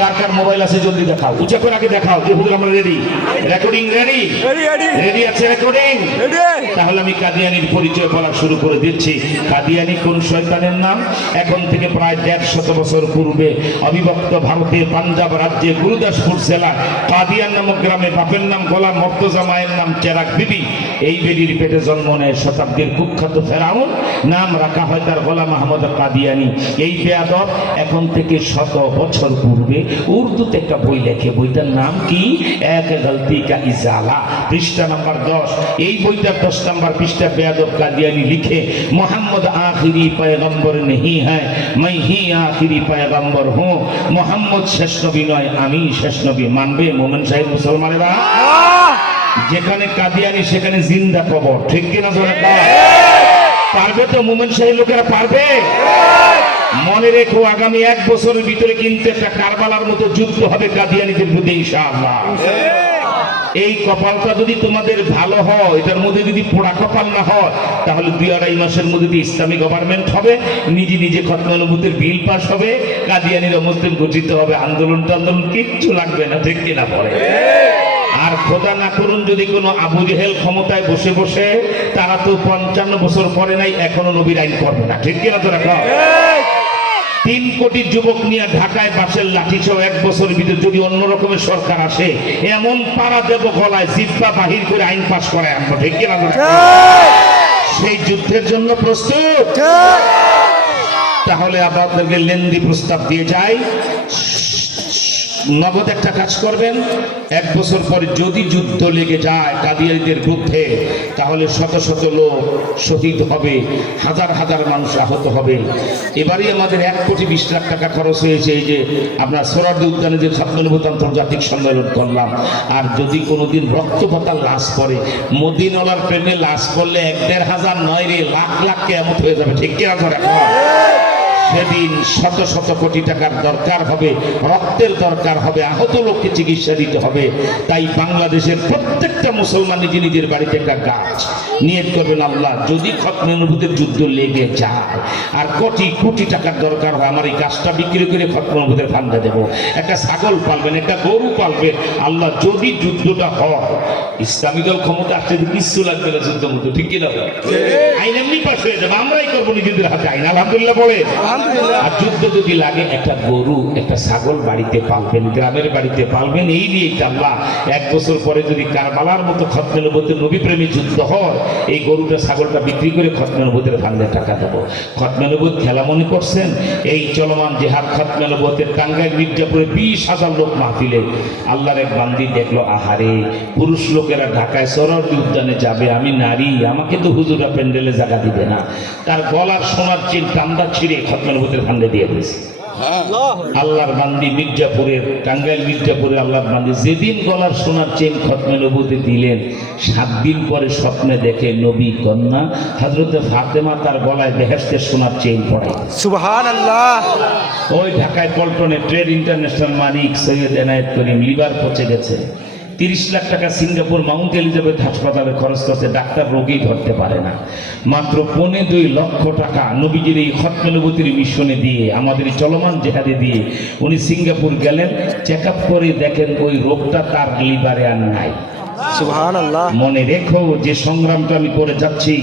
কার কার mobile আছে জলদি দেখাও, উঁচা করে আগে দেখাও যে হুজুর আমরা রেডি, রেকর্ডিং রেডি, রেডি আছে রেকর্ডিং। তাহলে আমি কাদিয়ানির পরিচয় বলা শুরু করে দিচ্ছি। কাদিয়ানি কোন শয়তানের নাম? এখন থেকে প্রায় 150 বছর পূর্বে অবিভক্ত ভারতের পাঞ্জাব রাজ্যে গুরুদাসপুর জেলা কাদিয়ান নামক গ্রামে বাপের নাম গোলাম মর্তজা, মায়ের নাম চেরাক বিবি। এই বেডির পেটে জন্ম নেয় শতাব্দীর কুখ্যাত ফেরাউন, নাম রাখা হয় তার গোলাম আহমদ কাদিয়ানি। এই বেয়াদব এখন থেকে 100 বছর পূর্বে উর্দুতে একটা বই লেখে, বইটার নাম কি? এক গলতি কা ইজালা, পৃষ্ঠা নাম্বার 10। এই বইটার 10 নম্বর পৃষ্ঠা বেয়াদব কাদিয়ানি লিখে, মোহাম্মদ আখিরি পয়গম্বর নেহি হ্যায়, मैं ही आखिरी पैगंबर हूँ। মোহাম্মদ শেষ নবী নয়, আমি শেষ নবী। মানবে মোমেন সাহেব মুসলমানেরা? যেখানে কাদিয়ানি সেখানে জিন্দা কবর, ঠিক কিনা জোরে পারবে তো? মোমেন সাহেব লোকেরা পারবে? মনে রেখো, আগামী 1 বছরের ভিতরে কিন্তু একটা কারবালার মতো যুদ্ধ হবে কাদিয়ানিদের বিরুদ্ধে ইনশাআল্লাহ। এই কপালটা যদি তোমাদের ভালো হয়, এটার মধ্যে যদি পোড়া কপাল না হয়, তাহলে 2-2.5 মাসের মধ্যে ইসলামী গভর্নমেন্ট হবে, নিজে নিজে খতম অনুভূতির বিল পাস হবে, কাদিয়ানিরা মুসলিম গঠিত হবে, আন্দোলন টান্দোলন কিচ্ছু লাগবে না, ঠিক কিনা পড়ে? আর খোদা না করুন যদি কোনো আবু জেহেল ক্ষমতায় বসে বসে, তারা তো 55 বছর পরে নাই, এখনো নবীর আইন করবে না, ঠিক কিনা তো রাখা? 3 কোটি যুবক নিয়ে ঢাকায় বাসের লাঠি সহ 1 বছরের ভিতরে যদি অন্য রকমের সরকার আসে, এমন পাড়া দেব গলায়, জিব্বা বাহির করে আইন পাস করে আনবো, ঠিক কিনা? সেই যুদ্ধের জন্য প্রস্তুত? তাহলে আপনাদেরকে লেন্দি প্রস্তাব দিয়ে যাই, নগদ একটা কাজ করবেন। 1 বছর পরে যদি যুদ্ধ লেগে যায় কাদিয়ানিদের বিরুদ্ধে, তাহলে শত শত লোক শহীদ হবে, হাজার হাজার মানুষ আহত হবে। এবারই আমাদের 1,20,00,000 টাকা খরচ হয়েছে এই যে আপনার সোহরাওয়ার্দী উদ্যানে যে ছাত্রনবত আন্তর্জাতিক সম্মেলন করলাম। আর যদি কোনোদিন রক্তপাতার লাশ পড়ে, মদিনাওয়ালার প্রেমে লাশ পড়লে 1,500 নয় রে, লাখ লাখ কিয়ামত হয়ে যাবে, ঠিক কিনা? সেদিন শত শত কোটি টাকার দরকার হবে, রক্তের দরকার হবে, আহত লোককে চিকিৎসা দিতে হবে। তাই বাংলাদেশের প্রত্যেকটা মুসলমান নিজে নিজের বাড়িতে একটা গাছ নিয়ত করবেন, আল্লাহ যদি খতমে নবুতের যুদ্ধ লেগে যায় আর কোটি কোটি টাকার দরকার হয়, আমার এই গাছটা বিক্রি করে খতমে নবুতের ফান্ডে দেবো। একটা ছাগল পালবেন, একটা গরু পালবেন, আল্লাহ যদি যুদ্ধটা হয়, ইসলামী দল ক্ষমতা আসতে কিচ্ছু লাগবে না যুদ্ধ মতো, ঠিক কিনা? আইন এমনি পাশ হয়ে যাবে, আমরাই করবো নিজেদের হাতে আইন, আলহামদুলিল্লাহ বলে। আর যুদ্ধ যদি লাগে, একটা গরু একটা ছাগল বাড়িতে পালবেন, গ্রামের বাড়িতে পালবেন। এই নিয়ে আল্লাহ 1 বছর পরে যদি কারবালার মতো খতমে নবুতের নবী প্রেমী যুদ্ধ হয়, এই গরুটা ছাগলটা বিক্রি করে খতমে নবুতের ফান্ডে টাকা দেবো। খতমে নবুত খেলা মনে করছেন? এই চলমান জেহাদ খতমে নবুতের টাঙ্গাইল মির্জাপুরে 20,000 লোক মাহফিলে। আল্লাহর এক বান্দি দেখলো, আহারে পুরুষ লোকেরা ঢাকায় সোহরাওয়ার্দী উদ্যানে যাবে, আমি নারী, আমাকে তো হুজুরা প্যান্ডেলে জায়গা দিবে না। তার গলার সোনার চেন কান্দা ছিঁড়ে খতমে নবুতের ফান্ডে দিয়ে দিয়েছে। আল্লাহর বান্দি মির্জাপুরের, টাঙ্গাইল মির্জাপুরে আল্লাহর বান্দি যেদিন গলার সোনার চেন খতমে নবুতে দিলেন, 7 দিন পরে স্বপ্নে দেখে নবী কন্যা হযরতে ফাতেমা তার গলায় বেহেশতের সোনার চেন পড়ে। সুবহানাল্লাহ। ওই ঢাকায় পল্টনে ট্রেড ইন্টারন্যাশনাল মালিক সৈয়দ এনায়েত করিম লিভার পচে গেছে, 30 লাখ টাকা সিঙ্গাপুর মাউন্ট এলিজাবেথ হাসপাতালে খরচ করছে, ডাক্তার রোগী ধরতে পারে না। মাত্র 2.25 লক্ষ টাকা নবীজির এই খতমে নবুতির মিশনে দিয়ে, আমাদের চলমান জেহাদে দিয়ে উনি সিঙ্গাপুর গেলেন, চেক আপ করে দেখেন ওই রোগটা তার লিভারে আর নাই। সুবহানাল্লাহ। মনে রেখো, যে সংগ্রামটা আমি করে যাচ্ছি,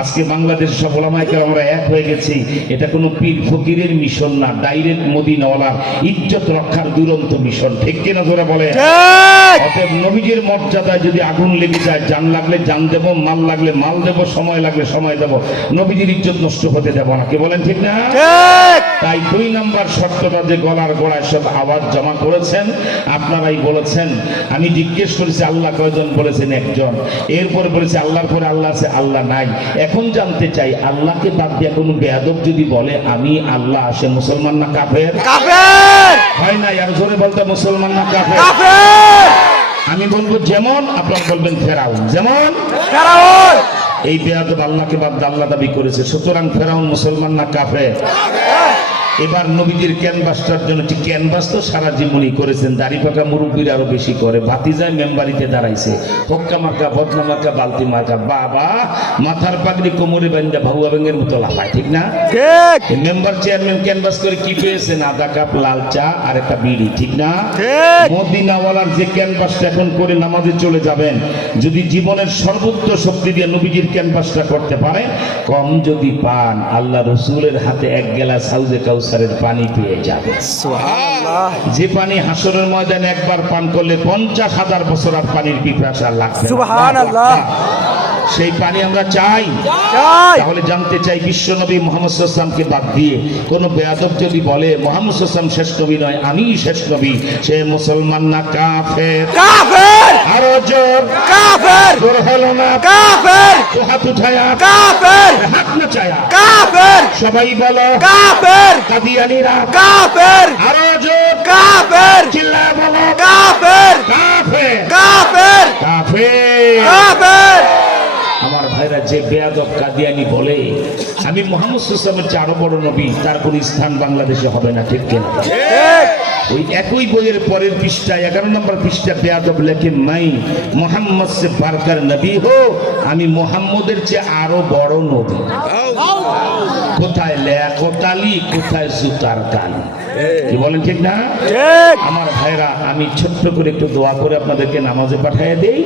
আজকে বাংলাদেশের সব ওলামায়ে কেরাম আমরা এক হয়ে গেছি। এটা কোনো পীর ফকিরের মিশন না, ডাইরেক্ট মদিনাওয়ালার ইজ্জত রক্ষার দুরন্ত মিশন, ঠিক কিনা জোরে বলে? অতএব নবীজির মর্যাদায় যদি আগুন লেগে যায়, জান লাগলে জান দেব, মাল লাগলে মাল দেব, সময় লাগলে সময় দেব, নবীজির ইজ্জত নষ্ট হতে দেব না। কি বলেন, ঠিক না? তাই 2 নম্বর শর্তটা যে গলার গোড়ায় সব আওয়াজ জমা করেছেন, আপনারাই বলেছেন। আমি জিজ্ঞেস করেছি আল্লাহ কয়জন? বলেছেন 1জন। এরপরে বলেছে আল্লাহর পরে আল্লাহ আছে, আল্লাহ নাই। এখন জানতে চাই, আল্লাহকে বাদ দিয়ে কোনো বেয়াদব যদি বলে আমি আল্লাহ, আসে মুসলমান না কাফের? কাফের হয় না? আর জোরে বলতে, মুসলমান না কাফের? কাফের। আমি বলবো যেমন, আপনারা বলবেন ফেরাউন। যেমন ফেরাউন এই বেয়াদব আল্লাহকে বাদ দিয়ে আল্লাহ দাবি করেছে, সুতরাং ফেরাউন মুসলমান না কাফের? এবার নবীজির ক্যানভাসটার জন্য, ঠিক ক্যানভাস তো সারা জীবনই করেছেন, দাড়ি পাকা মুরব্বীরা আরো বেশি করে, ভাতিজায় মেম্বারিতে দাঁড়াইছে, হক্কা মার্কা, বদনা মার্কা, বালতি মার্কা, বাবা মাথার পাগড়ি কোমরে বান্ধা ভাউয়া ব্যাঙের মতো লাফায়, ঠিক না? ঠিক মেম্বার চেয়ারম্যান ক্যানভাস করে কি পেয়েছেন? আধা কাপ লাল চা আর একটা বিড়ি, ঠিক না? ঠিক মদিনাওয়ালার যে ক্যানভাসটা এখন করে নামাজে চলে যাবেন, যদি জীবনের সর্বোচ্চ শক্তি দিয়ে নবীজির ক্যানভাসটা করতে পারে, কম যদি পান আল্লাহ রসুলের হাতে এক গ্লাস হাউজে কাউসারের পানি পেয়ে যাবে। সুবহানাল্লাহ যে পানি হাসরের ময়দানে একবার পান করলে 50,000 বছর আর পানির পিপাসা লাগবে না। সুবহানাল্লাহ। সেই পানি আমরা চাই। চাই তাহলে জানতে চাই, বিশ্বনবী মুহাম্মদ সাল্লাল্লাহু আলাইহি ওয়াসাল্লামকে বাদ দিয়ে কোন বেয়াদব যদি বলে মুহাম্মদ সাল্লাল্লাহু আলাইহি ওয়াসাল্লাম শেষ নবী নয়, আমিই শেষ নবী, সে মুসলমান না কাফের? কাফের আরো জোর কাফের জোর হলো না? কাফের তো হাত উঠায়া, কাফের হাত নাচায়া, কাফের সবাই বলো কাফের কাদিয়ানীরা, কাফের আরো জোর কাফের চিল্লায়া বলো কাফের কাফের কাফের কাফের। কাফের। আমার ভাইরা, যে বেয়াদব কাদিয়ানি বলে আমি মুহাম্মদ সাল্লাল্লাহু আলাইহি ওয়াসাল্লামের চেয়ে আরো বড় নবী, তার কোন স্থান বাংলাদেশে হবে না, ঠিক কিনা? ঠিক ওই একই বইয়ের পরের পৃষ্ঠায় 11 নম্বর পৃষ্ঠা বেয়াদব লেখে, মাই মোহাম্মদ সে বারকার নবী হো, আমি মোহাম্মদের চেয়ে আরো বড় নবী। কোথায় লেয়াকতালি, কোথায় জুতার কালি? কি বলেন, ঠিক না? ঠিক আমার ভাইরা, আমি ছোট্ট করে একটু দোয়া করে আপনাদেরকে নামাজে পাঠিয়ে দেই।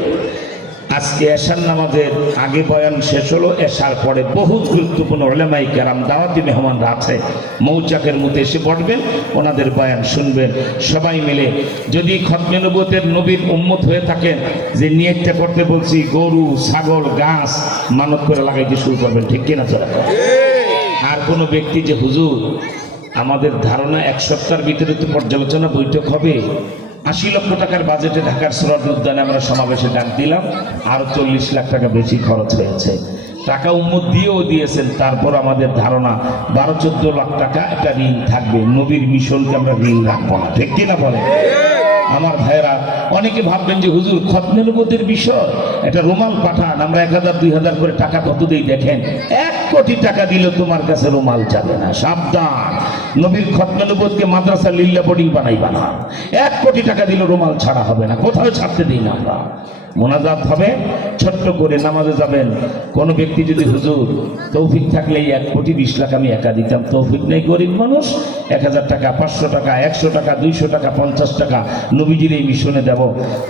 আজকে এশার নামাজের আগে বয়ান শেষ হলো, এশার পরে বহু গুরুত্বপূর্ণ উলামায়ে কেরাম দাওয়াতি মেহমানরা আছে, মৌচাকের মধ্যে এসে পড়বেন, ওনাদের বয়ান শুনবেন। সবাই মিলে যদি খতমে নবুয়তের নবীর উম্মত হয়ে থাকেন, যে নিয়তটা করতে বলছি, গরু ছাগল গাছ মানত করে লাগাইতে শুরু করবেন, ঠিক কিনা? চলে আর কোনো ব্যক্তি যে হুজুর আমাদের ধারণা 1 সপ্তাহের ভিতরে তো পর্যালোচনা বৈঠক হবে, 80 লক্ষ টাকার বাজেটে ঢাকার সোহরাওয়ার্দী উদ্যানে আমরা সমাবেশে ডাক দিলাম, আরো 40 লাখ টাকা বেশি খরচ হয়েছে। টাকা উম্মত দিয়েও দিয়েছেন, তারপর আমাদের ধারণা 12-14 লাখ টাকা একটা ঋণ থাকবে। নবীর মিশনকে আমরা ঋণ রাখবো না, ঠিক কিনা বলে? আমার ভাইরা, অনেকে ভাববেন যে হুজুর খতমে নবুয়তের বিষয়, একটা রুমাল পাঠান, আমরা 1000-2000 করে টাকা কত দেই দেখেন। 1 কোটি টাকা দিলে তোমার কাছে রুমাল যাবে না, সাবধান। নবীর খতমে নবুয়তকে মাদ্রাসা লিল্লা বোর্ডিং বানাইবা না। 1 কোটি টাকা দিলে রুমাল ছাড়া হবে না, কোথাও ছাড়তে দিই না আমরা। মোনাজাত হবে, ছোট্ট করে নামাজে যাবেন। কোন ব্যক্তি যদি হুজুর তৌফিক থাকলে 1 কোটি 20 লাখ আমি একা দিতাম, তৌফিক নেই, গরিব মানুষ, 1000 টাকা, 500 টাকা, 100 টাকা, 200 টাকা, 50 টাকা নবীজির এই মিশনে দেব।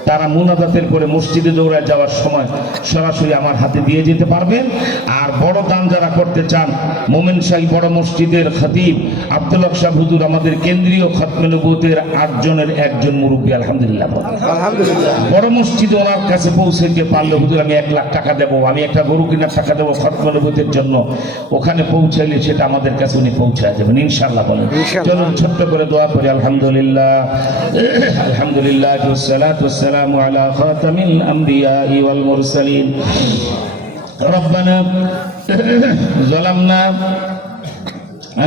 তারা মোনাজাতের পরে মসজিদে দৌড়ায় যাওয়ার সময় সরাসরি আমার হাতে দিয়ে যেতে পারবেন। আর বড় দান যারা করতে চান, মোমেন শাহী বড় মসজিদের খতিব আব্দুল হক সাহেব হুজুর আমাদের কেন্দ্রীয় খতমে নবুয়তের 8 জনের একজন মুরব্বী, আলহামদুলিল্লাহ। আলহামদুলিল্লাহ। বড় মসজিদে ওনার কাছে পৌঁছাইতে পারলে হুজুর আমি 1 লাখ টাকা দেবো, আমি একটা গরু কেনার টাকা দেবো খতমে নবুয়তের জন্য, ওখানে পৌঁছাইলে সেটা আমাদের কাছে উনি পৌঁছায় দেবেন ইনশাআল্লাহ। বলেন চলুন ছোট্ট করে দোয়া করি। আলহামদুলিল্লাহ আলহামদুলিল্লাহ ওয়াসসালাতু ওয়াসসালামু আলা খাতামিল আমবিয়া ওয়াল মুরসালিন। রব্বানা যালামনা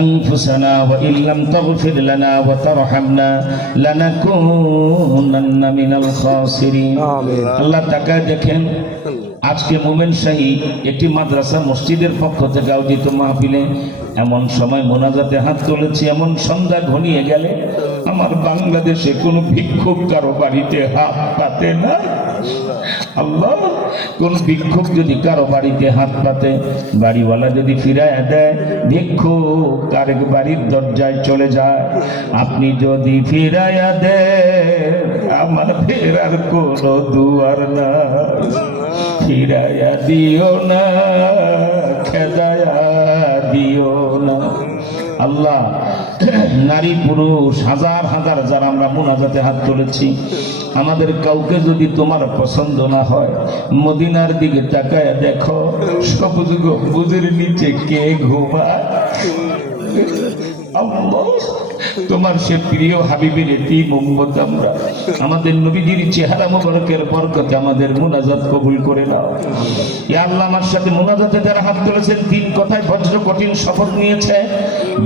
أنفسنا وإن لم تغفر لنا وترحمنا لنكونن من الخاسرين। আল্লাহ তাকায় দেখেন, আজকে মোমেন শাহী একটি মাদ্রাসা মসজিদের পক্ষ থেকে আয়োজিত মাহফিলে এমন সময় মোনাজাতে হাত তুলেছি, এমন সন্ধ্যা ঘনিয়ে গেলে আমার বাংলাদেশে কোনো ভিক্ষুক কারো বাড়িতে হাত পাতে না। আল্লাহ, কোন ভিক্ষুক যদি কারো বাড়িতে হাত পাতে, বাড়িওয়ালা যদি ফিরাইয়া দেয়, ভিক্ষুক আরেক বাড়ির দরজায় চলে যায়। আপনি যদি ফিরাইয়া দেন, আমার ফেরার কোনো দুয়ার না, ফিরাইয়া দিও না, খেদায়া দিও না। আল্লাহ, নারী পুরুষ হাজার হাজার যারা আমরা মুনাজাতে হাত তুলেছি, আমাদের কাউকে যদি তোমার পছন্দ না হয়, মদিনার দিকে তাকায় দেখো, সবুজ গম্বুজের নিচে কে ঘুমায়। আল্লাহ, তোমার সে প্রিয় হাবিবের এতিম উম্মত আমরা, আমাদের নবীজির চেহারা মোবারকের বরকতে আমাদের মুনাজাত কবুল করে নাও। ইয়া আল্লাহ, আমার সাথে মুনাজাতে যারা হাত তুলেছেন, 3 কথায় বজ্র কঠিন শপথ নিয়েছে,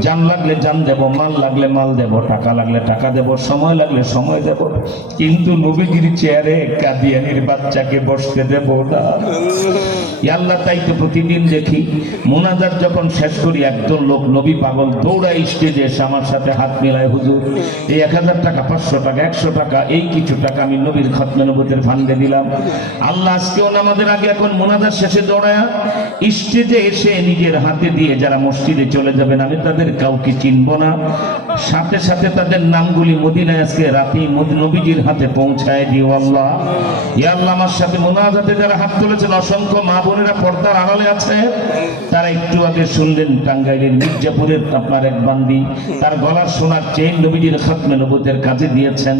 জান লাগলে জান দেব, মাল লাগলে মাল দেব, টাকা লাগলে টাকা দেব, সময় লাগলে সময় দেব, কিন্তু নবীজির চেয়ারে কাদিয়ানির বাচ্চাকে বসতে দেব না। আল্লাহ তাই তো প্রতিদিন দেখি মোনাজাত যখন শেষ করি একজন লোক নবী পাগল দৌড়া স্টেজে এসে আমার সাথে হাত মেলায়, হুজুর এই 1000 টাকা 500 টাকা 100 টাকা এই কিছু টাকা আমি নবীর খতমে নবুয়তের ফান্ডে দিলাম। আল্লাহ আজকেও নামাজের আগে এখন মোনাজাত শেষে দৌড়ায় স্টেজে এসে নিজের হাতে দিয়ে যারা মসজিদে চলে যাবেন আমি তাদের কাউকে চিনব না, সাথে সাথে তাদের নামগুলি মদিনায় আজকে রাতেই নবীজির হাতে পৌঁছায় দিও আল্লাহ। ইয়া আল্লাহ আমার সাথে মোনাজাতে যারা হাত তুলেছেন অসংখ্য মা বোনেরা পর্দার আড়ালে আছে, তারা একটু আগে শুনলেন টাঙ্গাইলের মির্জাপুরের আপনার এক বান্দি তার গলার সোনার চেইন নবীজির খতমে নবুয়তের কাজে দিয়েছেন।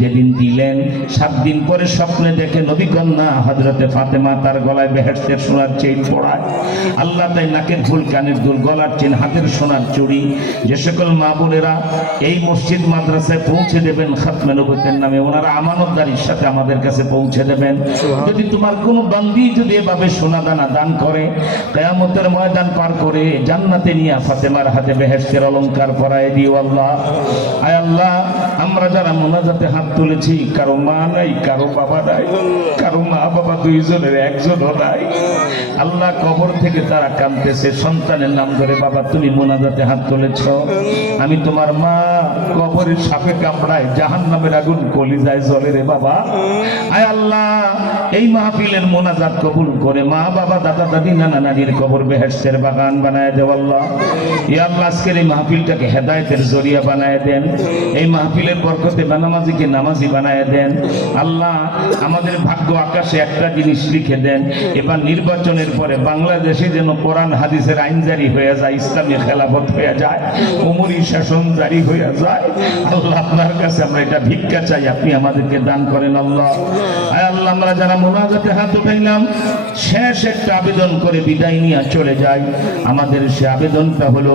যেদিন দিলেন 7 দিন পরে স্বপ্নে দেখে নবী কন্যা হযরতে ফাতেমা তার গলায় বেহেশতের সোনার চেইন পড়ায়। আল্লাহ তাই নাকের ফুল কানের দুল গলার চেইন হাতের সোনার চুড়ি যে সকল মা বোনেরা এই মসজিদ মাদ্রাসায় পৌঁছে দেবেন খতমে নবুয়তের নামে ওনারা আমানতদারির সাথে আমাদের কাছে পৌঁছে দেবেন। যদি তোমার কোনো বান্দি যদি এভাবে সোনা দানা দান করে কিয়ামতের ময়দান পার করে জান্নাতে নিয়ে ফাতেমার হাতে বেহেশতের অলংকার পরায় দিও আল্লাহ। আয় আল্লাহ আমরা যারা মোনাজাতে হাত তুলেছি কারো মা নাই, কারো বাবা নাই, কারো মা বাবা দুইজনের একজনও নাই। আল্লাহ কবর থেকে তারা কাঁদতেছে সন্তানের নাম ধরে, বাবা তুমি মোনাজাতে হাত তুলেছ, আমি তোমার মা কবরের সাপে কামড়ায় জাহান্নামের আগুন কলিজায় জ্বলে রে বাবা। আয় আল্লাহ এই মাহফিলের মোনাজাত কবুল করে মা বাবা দাদা দাদি নানা নানির কবর বেহেশতের বাগান বানায় দেও আল্লাহ। ইয়া আল্লাহ আজকের এই মাহফিলটাকে হেদায়েতের জরিয়া বানায় দেন, এই মাহফিলের বরকতে বেনামাজিকে নামাজি বানায় দেন আল্লাহ। আমাদের ভাগ্য আকাশে একটা জিনিস লিখে দেন, এবার নির্বাচনের পরে বাংলাদেশে যেন কোরআন হাদিসের আইন জারি হয়ে যায়, ইসলামী খেলাফত হয়ে যায়, উমরি শাসন জারি হয়ে যায়। আল্লাহ আপনার কাছে আমরা এটা ভিক্ষা চাই, আপনি আমাদেরকে দান করেন আল্লাহ। আয় আল্লাহ আমরা যারা মোনাজাতে হাত উঠাইলাম শেষ একটা আবেদন করে বিদায় নিয়ে চলে যাই। আমাদের সে আবেদনটা হলো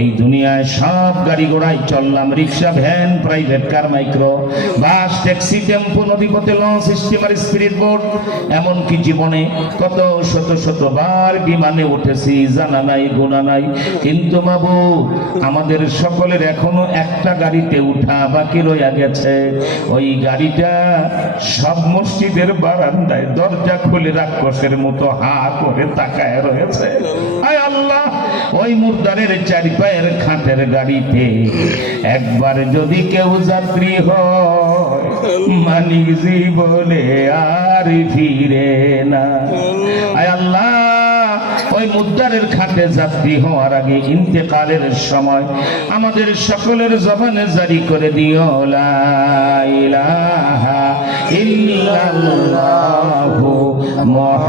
এই দুনিয়ায় সব গাড়ি ঘোড়ায় চললাম, rickshaw van private car micro bus taxi tempo নদীপথে লঞ্চ স্টিমার স্পিরিট বোট এমনকি জীবনে কত শত শতবার বিমানে উঠেছি, জানা নাই গুণা নাই, কিন্তু মাবুদ আমাদের সকলের এখনো একটা গাড়িতে উঠা বাকি রয়ে গেছে। ওই গাড়িটা সব মসজিদের বারান্দায় দরজা খুলে রাক্ষসের মতো হা করে তাকায় রয়েছে। আয় আল্লাহ ওই মুর্দারের 4 পায়ের খাটের গাড়িতে একবার যদি কেউ যাত্রী হয় মানি জীবনে আর ফিরে না। আয় আল্লাহ ওই মুদ্দারের খাটে যাত্রী হওয়ার আগে ইন্তেকালের সময় আমাদের সকলের জবানে জারি করে দিও লা ইলাহা ইল্লাল্লাহু মুহাম্মাদুর